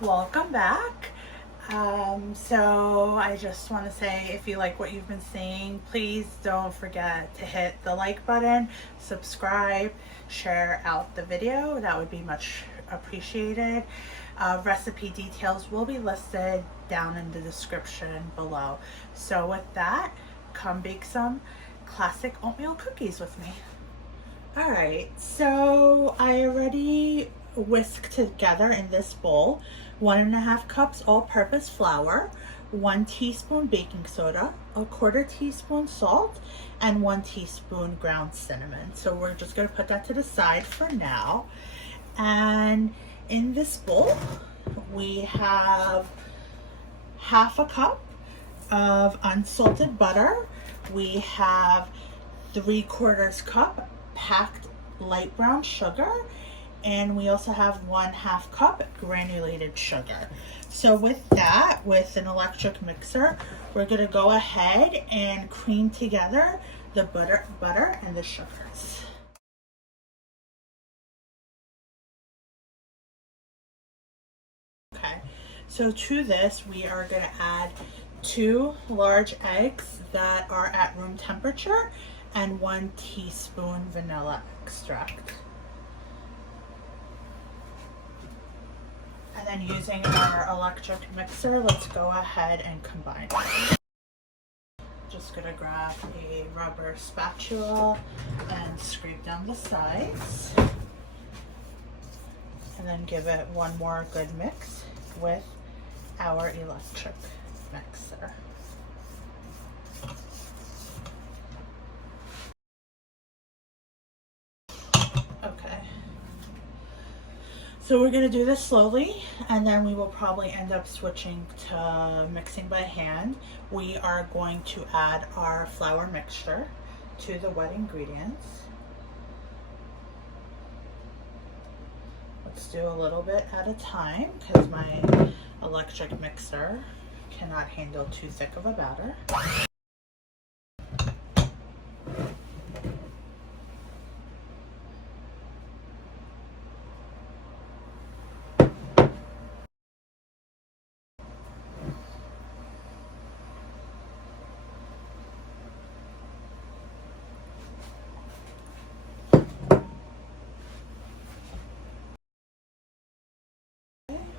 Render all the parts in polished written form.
Welcome back. So I just want to say, if you like what you've been seeing, please don't forget to hit the like button, subscribe, share out the video. That would be much appreciated. Recipe details will be listed down in the description below. So with that, come bake some classic oatmeal cookies with me. All right, so I already whisked together in this bowl 1.5 cups all-purpose flour, 1 teaspoon baking soda, a 1/4 teaspoon salt, and 1 teaspoon ground cinnamon. So we're just gonna put that to the side for now. And in this bowl, we have 1/2 cup of unsalted butter. We have 3/4 cup packed light brown sugar, and we also have 1/2 cup granulated sugar. So with that, with an electric mixer, we're gonna go ahead and cream together the butter and the sugars. Okay, so to this, we are gonna add 2 large eggs that are at room temperature and 1 teaspoon vanilla extract. And then using our electric mixer, let's go ahead and combine it. Just gonna grab a rubber spatula and scrape down the sides. And then give it one more good mix with our electric mixer. Okay, so we're gonna do this slowly, and then we will probably end up switching to mixing by hand. We are going to add our flour mixture to the wet ingredients. Let's do a little bit at a time because my electric mixer cannot handle too thick of a batter.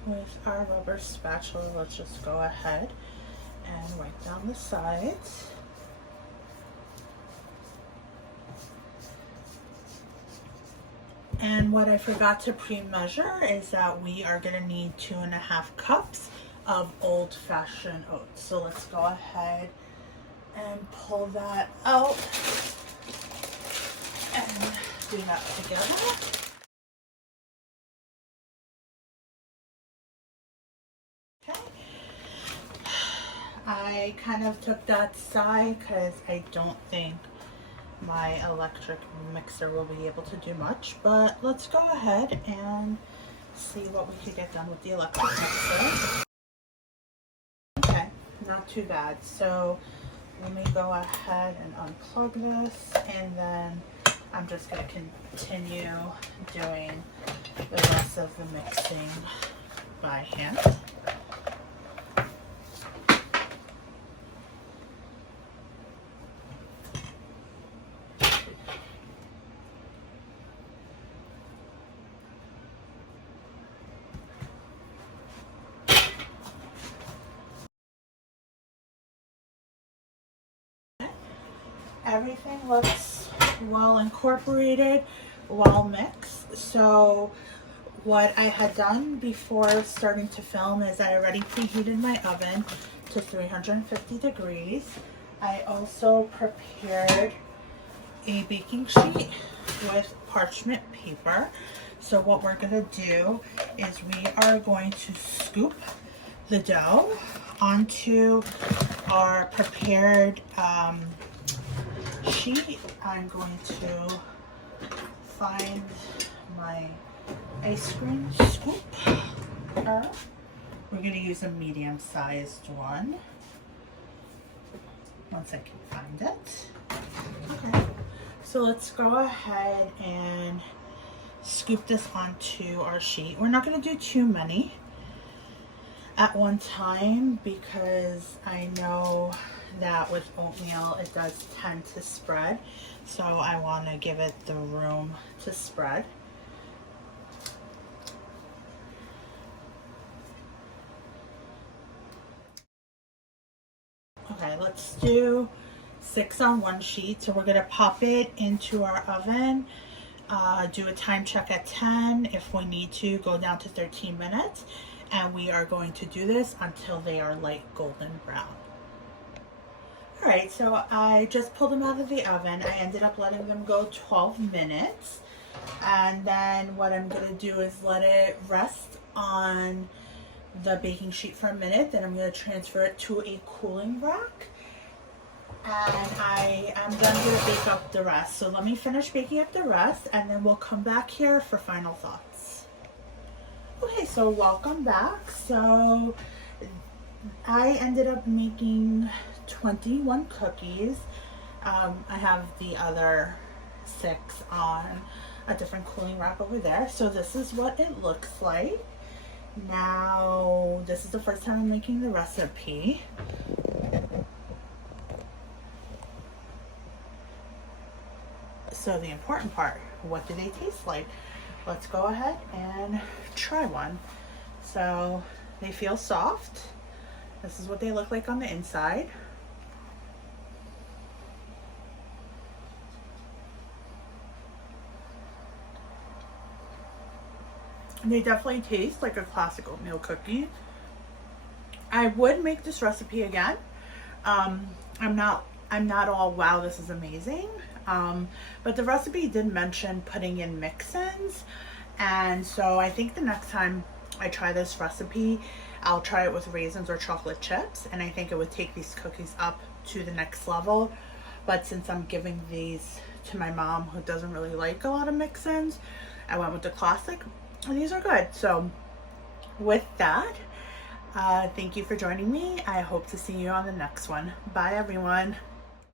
With our rubber spatula, let's just go ahead and wipe down the sides. And what I forgot to pre-measure is that we are going to need 2.5 cups of old-fashioned oats. So let's go ahead and pull that out and do that together. I kind of took that side because I don't think my electric mixer will be able to do much, but let's go ahead and see what we could get done with the electric mixer. Okay, not too bad. So let me go ahead and unplug this, and then I'm just going to continue doing the rest of the mixing by hand. Everything looks well incorporated, well mixed. So what I had done before starting to film is I already preheated my oven to 350 degrees. I also prepared a baking sheet with parchment paper. So what we're going to do is we are going to scoop the dough onto our prepared sheet. I'm going to find my ice cream scoop. We're going to use a medium-sized one once I can find it. Okay, so let's go ahead and scoop this onto our sheet. We're not going to do too many at one time because I know that with oatmeal it does tend to spread, so I want to give it the room to spread. Okay, let's do 6 on one sheet. So we're gonna pop it into our oven, do a time check at 10. If we need to, go down to 13 minutes. And we are going to do this until they are light golden brown. All right, so I just pulled them out of the oven. I ended up letting them go 12 minutes. And then what I'm gonna do is let it rest on the baking sheet for a minute. Then I'm going to transfer it to a cooling rack, and I am then going to bake up the rest. So let me finish baking up the rest, and then we'll come back here for final thoughts. Okay, so welcome back. So I ended up making 21 cookies. I have the other 6 on a different cooling rack over there. So this is what it looks like. Now, this is the first time I'm making the recipe. So the important part, what do they taste like? Let's go ahead and try one. So they feel soft. This is what they look like on the inside. They definitely taste like a classic oatmeal cookie. I would make this recipe again. I'm not all wow, this is amazing. But the recipe did mention putting in mix-ins, and so I think the next time I try this recipe, I'll try it with raisins or chocolate chips, and I think it would take these cookies up to the next level. But since I'm giving these to my mom, who doesn't really like a lot of mix-ins, I went with the classic. And these are good. So with that, thank you for joining me. I hope to see you on the next one. Bye everyone.